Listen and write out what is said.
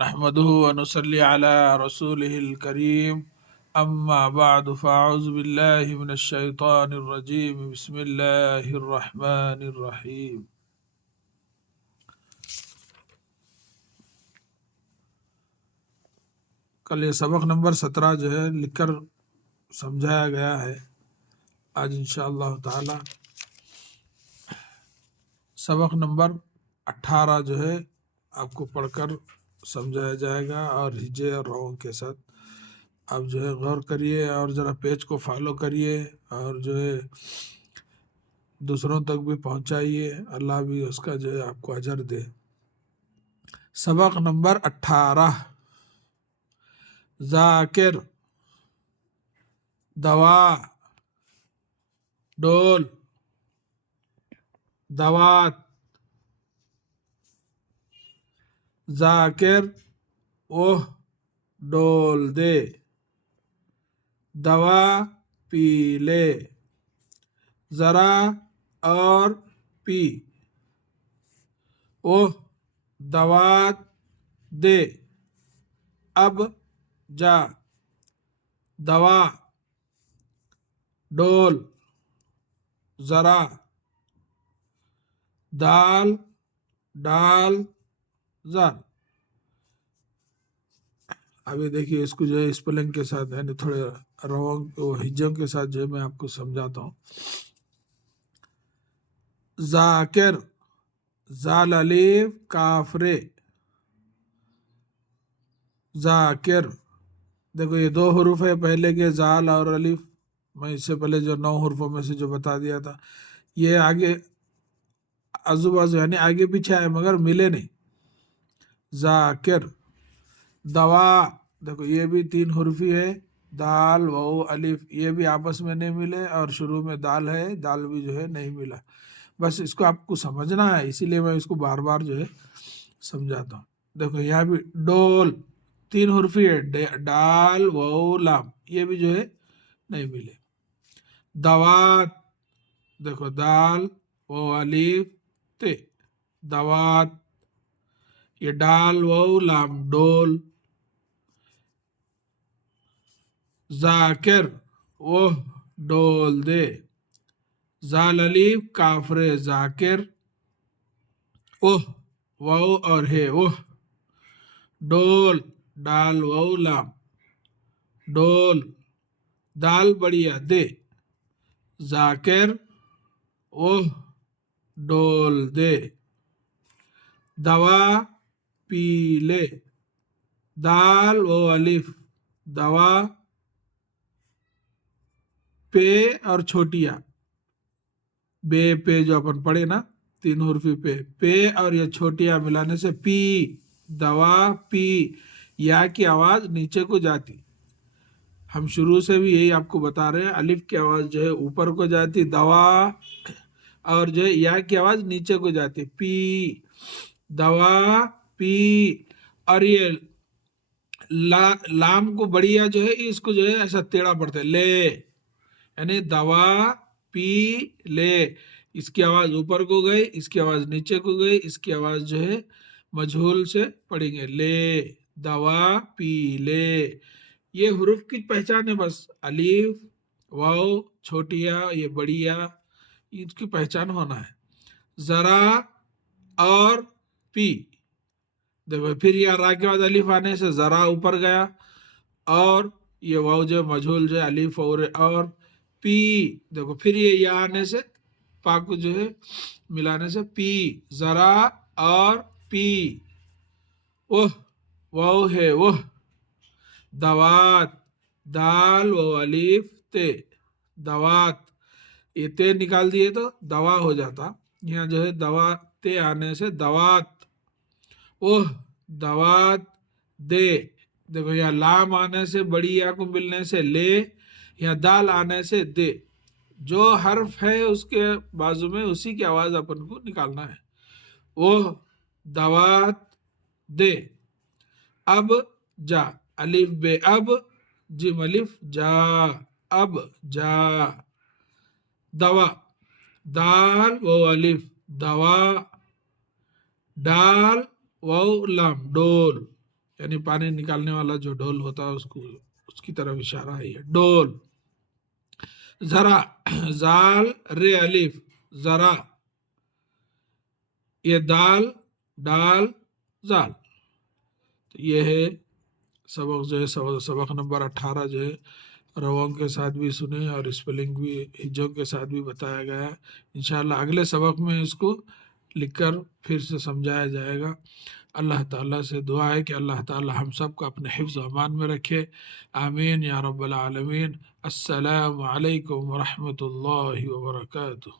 نحمده ونصلي على رسوله الكريم أما بعد فأعوذ بالله من الشيطان الرجيم بسم الله الرحمن الرحيم. کل یہ سبق نمبر 17 جو ہے لکھ کر سمجھایا گیا ہے. آج انشاءاللہ تعالی سبق نمبر 18 جو ہے آپ کو پڑھ کر سمجھایا جائے گا اور ہجے اور روؤں کے ساتھ. آپ جو ہے غور کریے اور ذرا پیج کو فالو کریے اور جو ہے دوسروں تک بھی پہنچائیے. اللہ بھی اس کا جو ہے آپ کو اجر دے. سبق نمبر 18. ذاکر، دوا، ڈول، دوات. ذاکر وہ ڈول دے، دوا پی لے، ذرا اور پی، وہ دوات دے، اب جا. دوا، ڈول، ذرا، دال، ڈال، زر. ابھی دیکھیے اس کو جو ہے اسپیلنگ کے ساتھ یعنی تھوڑے روؤں ہجوں کے ساتھ جو ہے میں آپ کو سمجھاتا ہوں. ذاکر، زال الف کاف رے. ذاکر دیکھو یہ 2 حروف ہے پہلے کے، زال اور الف. میں اس سے پہلے جو 9 حروفوں میں سے جو بتا دیا تھا یہ آگے آزو بازو یعنی آگے پیچھے آئے مگر ملے نہیں. ذاکر. دوا دیکھو یہ بھی 3 حرفی ہے، دال واو الف، یہ بھی آپس میں نہیں ملے اور شروع میں دال ہے، دال بھی جو ہے نہیں ملا. بس اس کو آپ کو سمجھنا ہے، اسی لیے میں اس کو بار بار جو ہے سمجھاتا ہوں. دیکھو یہاں بھی ڈول 3 حرفی ہے، ڈال واو لام، یہ بھی جو ہے نہیں ملے. دوات دیکھو دال واو الف تے، دوات. یہ ڈال واو لام ڈول. ذاکر وہ ڈول دے، زال الف کاف رے ذاکر، اوہ واو اور ہے اوہ. ڈول، ڈال واو لام ڈول، دال بڑھیا دے. ذاکر اوہ ڈول دے. دوا پی لے، دال واو الف دوا، پے اور چھوٹیا بے پے جو اپن پڑھے نا 3 حرفی پے اور یہ چھوٹیا ملانے سے پی، دوا پی. یا کی آواز نیچے کو جاتی، ہم شروع سے بھی یہی آپ کو بتا رہے ہیں. الف کی آواز جو ہے اوپر کو جاتی دوا، اور جو ہے یا کی آواز نیچے کو جاتی پی، دوا پی. اور یہ لام کو بڑھیا جو ہے اس کو جو ہے ایسا ٹیڑھا پڑتا ہے لے، یعنی دوا پی لے. اس کی آواز اوپر کو گئی، اس کی آواز نیچے کو گئی، اس کی آواز جو ہے مجہول سے پڑیں گے لے، دوا پی لے. یہ حروف کی پہچان ہے، بس الف واو چھوٹیا یہ بڑیا، اس کی پہچان ہونا ہے. ذرا اور پی دیکھو پھر یہ را کے بعد الف آنے سے ذرا اوپر گیا، اور یہ واو جو مجہول جو ہے الف اور پی. دیکھو پھر یہ یا آنے سے پا کو جو ہے ملانے سے پی، ذرا اور پی. اوہ واو ہے وہ. دوات، دال واو الف تے، دوات. یہ تے نکال دیے تو دوا ہو جاتا، یہاں جو ہے دوا تے آنے سے دوات. اوہ دوات دے. دیکھو یا لام آنے سے بڑی یا کو ملنے سے لے، یا دال آنے سے دے. جو حرف ہے اس کے بازو میں اسی کی آواز اپن کو نکالنا ہے. وہ دوات دے. اب جا، الف بے اب، جیم الف جا، اب جا. دوا، دال واو الف دوا، ڈال واو لام ڈول. یعنی پانی نکالنے والا جو ڈول ہوتا ہے اس کی طرف اشارہ ہے یہ ڈول. ذرا زال رے الف ذرا، یہ دال ڈال زال. تو یہ ہے سبق جو ہے سبق نمبر 18 جو ہے روؤں کے ساتھ بھی سنیں اور اسپیلنگ بھی ہجوں کے ساتھ بھی بتایا گیا ہے. انشاءاللہ اگلے سبق میں اس کو لکھ کر پھر سے سمجھایا جائے گا. اللہ تعالیٰ سے دعا ہے کہ اللہ تعالیٰ ہم سب کو اپنے حفظ و امان میں رکھے. آمین یا رب العالمین. السلام علیکم ورحمۃ اللہ وبرکاتہ.